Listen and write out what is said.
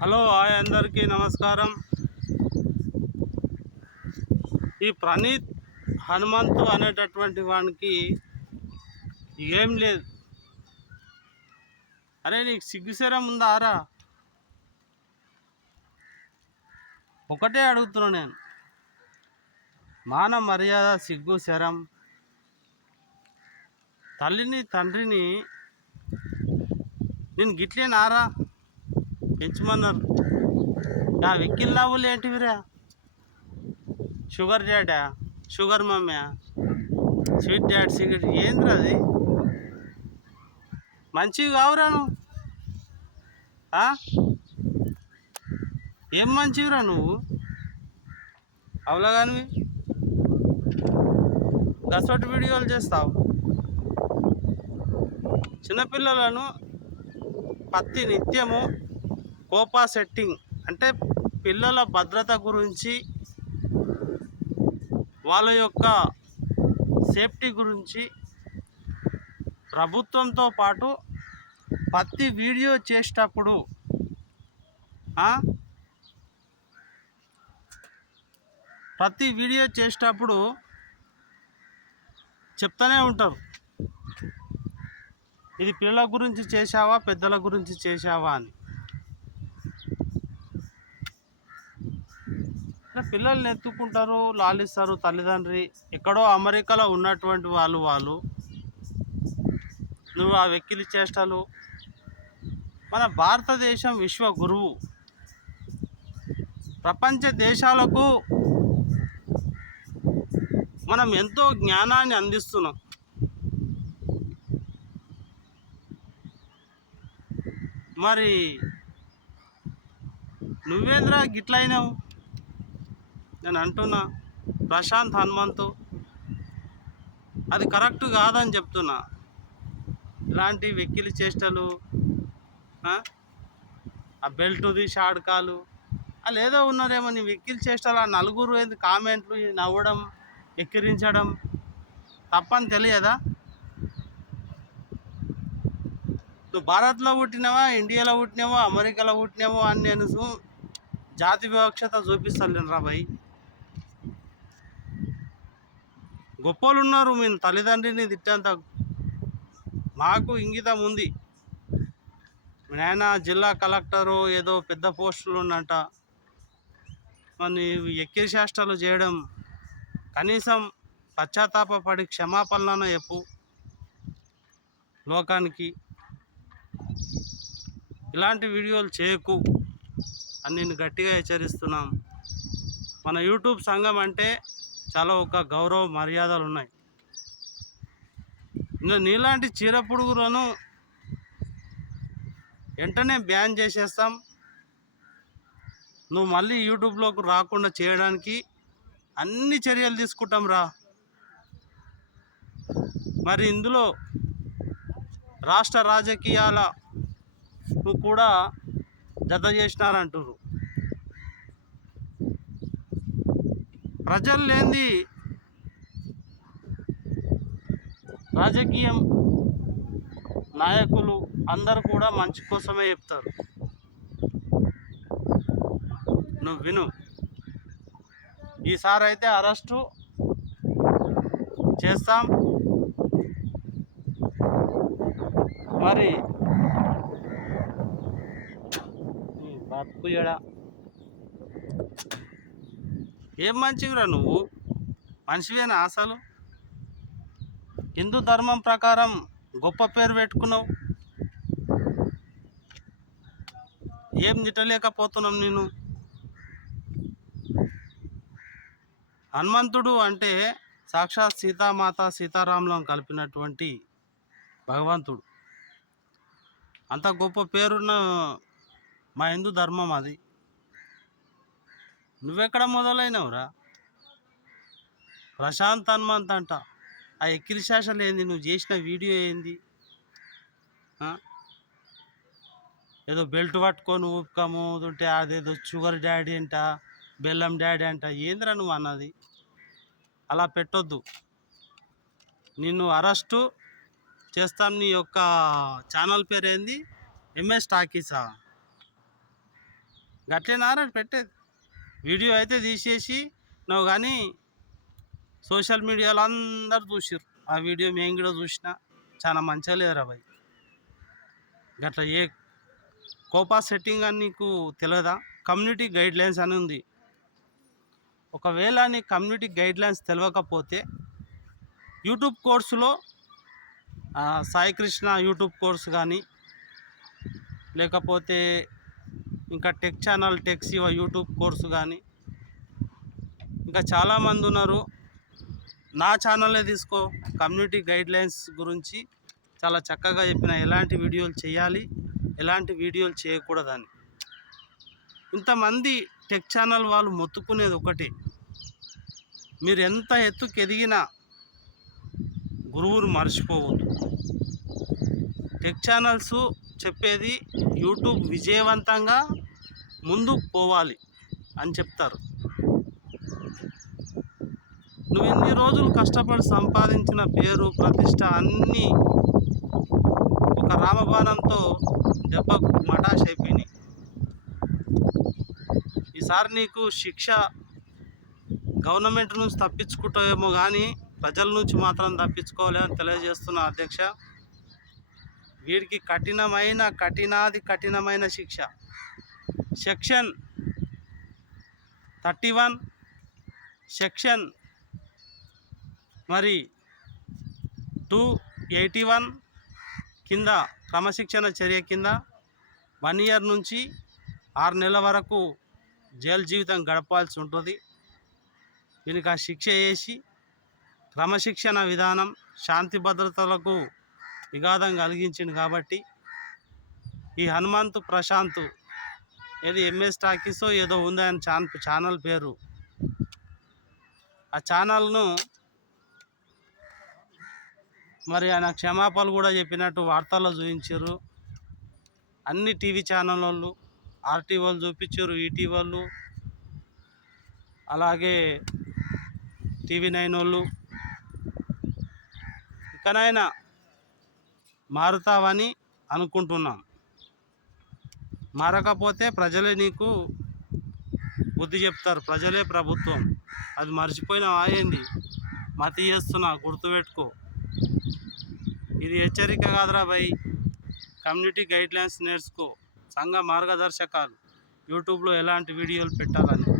Hello hi అందరికీ నమస్కారం. ఈ ప్రణీత్ హనుమంతు అనేటటువంటి వానికి ఏం లేదు. అరే నీకు సిగ్గుశరం ఉందా ఆరా ఒకటే అడుగుతున్నా నేను. మాన మర్యాద సిగ్గు శరం తల్లిని తండ్రిని నేను గిట్లేనారా? పెంచమన్నారు. నా వెక్కిల్ నవ్వులు ఏంటివిరా? Sugar డాడా sugar mummy sweet dad cigarette ఏంద్రా అది? మంచివి కావురా నువ్వు? ఏం మంచివిరా నువ్వు? అవులాగానివి? గసోటి వీడియోలు చేస్తావు. చిన్నపిల్లలను పత్తి నిత్యము కోపా సెట్టింగ్ అంటే పిల్లల భద్రత గురించి వాళ్ళ యొక్క సేఫ్టీ గురించి ప్రభుత్వంతో పాటు ప్రతి వీడియో చేసేటప్పుడు ప్రతి వీడియో చేసేటప్పుడు చెప్తూనే ఉంటారు. ఇది పిల్లల గురించి చేశావా పెద్దల గురించి చేశావా అని. పిల్లల్ని ఎత్తుకుంటారు లాలిస్తారు తల్లిదండ్రి. ఎక్కడో అమెరికాలో ఉన్నటువంటి వాళ్ళు వాళ్ళు. నువ్వు ఆ వెక్కిలి చేష్టలు. మన భారతదేశం విశ్వ గురువు. ప్రపంచ దేశాలకు మనం ఎంతో జ్ఞానాన్ని అందిస్తున్నాం. మరి నువ్వేంద్రా గిట్లయినావు? నేను అంటున్నా ప్రశాంత్ హనుమంతు అది కరెక్ట్ కాదని చెప్తున్నా. ఇలాంటి వెక్కిలి చేష్టలు ఆ? బెల్టుది బెల్ట్ తీసి ఆడకాలు వాళ్ళు ఏదో ఉన్నారేమో నీ వెక్కిలి చేష్టలు ఆ నలుగురు ఏంది కామెంట్లు నవ్వడం ఎక్కిరించడం తప్పని తెలియదా? నువ్వు భారత్లో పుట్టినావా ఇండియాలో పుట్టినావో అమెరికాలో పుట్టినావో అని నేను సు- జాతి వివక్షత చూపిస్తాను రా భయ్ గొప్పలు ఉన్నారు మేము తల్లిదండ్రిని తిట్టేంత మాకు ఇంగితం ఉంది. మీ నాయన జిల్లా కలెక్టరు ఏదో పెద్ద పోస్టులు ఉన్నంట మరి ఎక్కిరి చేష్టలు చేయడం కనీసం పశ్చాత్తాపడి క్షమాపణలను చెప్పు లోకానికి. ఇలాంటి వీడియోలు చేయకు అని నేను గట్టిగా హెచ్చరిస్తున్నాం. మన యూట్యూబ్ సంఘం అంటే చాలా ఒక గౌరవ మర్యాదలు ఉన్నాయి. ఇంకా నీలాంటి చీరపుడుగులను వెంటనే బ్యాన్ చేసేస్తాం. నువ్వు మళ్ళీ యూట్యూబ్లోకి రాకుండా చేయడానికి అన్ని చర్యలు తీసుకుంటాం రా. మరి ఇందులో రాష్ట్ర రాజకీయాల నువ్వు కూడా జత చేసినారంటున్నారు ప్రజలు లేనిది రాజకీయం నాయకులు అందరు కూడా మంచి కోసమే చెప్తారు. నువ్వు విను. ఈసారి అయితే అరెస్టు చేస్తాం. మరి ఈ ఏం మంచివిరా నువ్వు? మనిషివేనా అసలు హిందూ ధర్మం ప్రకారం గొప్ప పేరు పెట్టుకున్నావు. ఏం తిట్టలేకపోతున్నాం నేను హనుమంతుడు అంటే సాక్షాత్ సీతామాత సీతారాములను కలిపినటువంటి భగవంతుడు. అంత గొప్ప పేరున్న మా హిందూ ధర్మం అది. నువ్వెక్కడ మొదలైనవురా? ప్రశాంత్ హనుమంత్ అంట. ఆ ఎక్కిరి శాసలు ఏంది? నువ్వు చేసిన వీడియో ఏంది? ఏదో బెల్ట్ పట్టుకొని ఊపుకము ఉంటే అదేదో షుగర్ డాడీ అంట బెల్లం డాడీ అంట. ఏందిరా నువ్వు అన్నది? అలా పెట్టొద్దు. నిన్ను అరెస్టు చేస్తాను నీ యొక్క ఛానల్ పేరు ఏంది ఎంఎస్ టాకీసా? గట్లేనారా పెట్టేది. వీడియో అయితే తీసేసి నువ్వు కానీ సోషల్ మీడియాలో అందరు చూసిర్రు. ఆ వీడియో మేము కూడా చూసిన చాలా మంచిగా లేదురా భయ్ గట్ల ఏ కోపా సెట్టింగ్ అని నీకు తెలియదా కమ్యూనిటీ గైడ్లైన్స్ అని ఉంది. ఒకవేళ నీ కమ్యూనిటీ గైడ్లైన్స్ తెలియకపోతే యూట్యూబ్ కోర్సులో సాయికృష్ణ యూట్యూబ్ కోర్సు కానీ లేకపోతే ఇంకా టెక్ ఛానల్ టెక్స్ ఇవ యూట్యూబ్ కోర్సు కానీ ఇంకా చాలామంది ఉన్నారు. నా ఛానల్లే తీసుకో. కమ్యూనిటీ గైడ్లైన్స్ గురించి చాలా చక్కగా చెప్పిన ఎలాంటి వీడియోలు చేయాలి ఎలాంటి వీడియోలు చేయకూడదని. ఇంతమంది టెక్ ఛానల్ వాళ్ళు మొత్తుకునేది ఒకటి. మీరు ఎంత ఎత్తుకు ఎదిగినా గురువును మర్చిపోవద్దు. టెక్ ఛానల్స్ చెప్పేది యూట్యూబ్ విజయవంతంగా ముందుకు పోవాలి అని చెప్తారు. నువ్వు ఎన్ని రోజులు కష్టపడి సంపాదించిన పేరు ప్రతిష్ట అన్నీ ఒక రామబాణంతో దెబ్బ మటాష్ అయిపోయినాయి. ఈసారి నీకు శిక్ష గవర్నమెంట్ నుంచి తప్పించుకుంటావేమో కానీ ప్రజల నుంచి మాత్రం తప్పించుకోలేమని తెలియజేస్తున్నా అధ్యక్ష వీడికి కఠినమైన కఠినాది కఠినమైన శిక్ష. సెక్షన్ థర్టీ వన్ సెక్షన్ మరి టూ ఎయిటీ వన్ కింద క్రమశిక్షణ చర్య కింద వన్ ఇయర్ నుంచి ఆరు నెలల వరకు జైలు జీవితం గడపాల్సి ఉంటుంది. వీనికి ఆ శిక్ష వేసి క్రమశిక్షణ విధానం శాంతి భద్రతలకు విఘాతం కలిగించింది కాబట్టి ఈ హనుమంత్ ప్రశాంత్ ఏది ఎంఎస్ టాకీసో ఏదో ఉంది ఆయన ఛాన్ ఛానల్ పేరు. ఆ ఛానల్ను మరి ఆయన క్షమాపణలు కూడా చెప్పినట్టు వార్తల్లో చూపించారు. అన్ని టీవీ ఛానల్ వాళ్ళు ఆర్టీ వాళ్ళు చూపించారు ఈటీ వాళ్ళు అలాగే టీవీ నైన్ వాళ్ళు. ఇకనైనా మారుతావని అనుకుంటున్నాం మారకపోతే ప్రజలే నీకు బుద్ధి చెప్తారు. ప్రజలే ప్రభుత్వం. అది మర్చిపోయిన ఆయండి మతి చేస్తున్నా గుర్తుపెట్టుకో. ఇది హెచ్చరిక కాదురా భయ్. కమ్యూనిటీ గైడ్లైన్స్ నేర్చుకో. సంఘ మార్గదర్శకాలు. యూట్యూబ్లో ఎలాంటి వీడియోలు పెట్టాలని.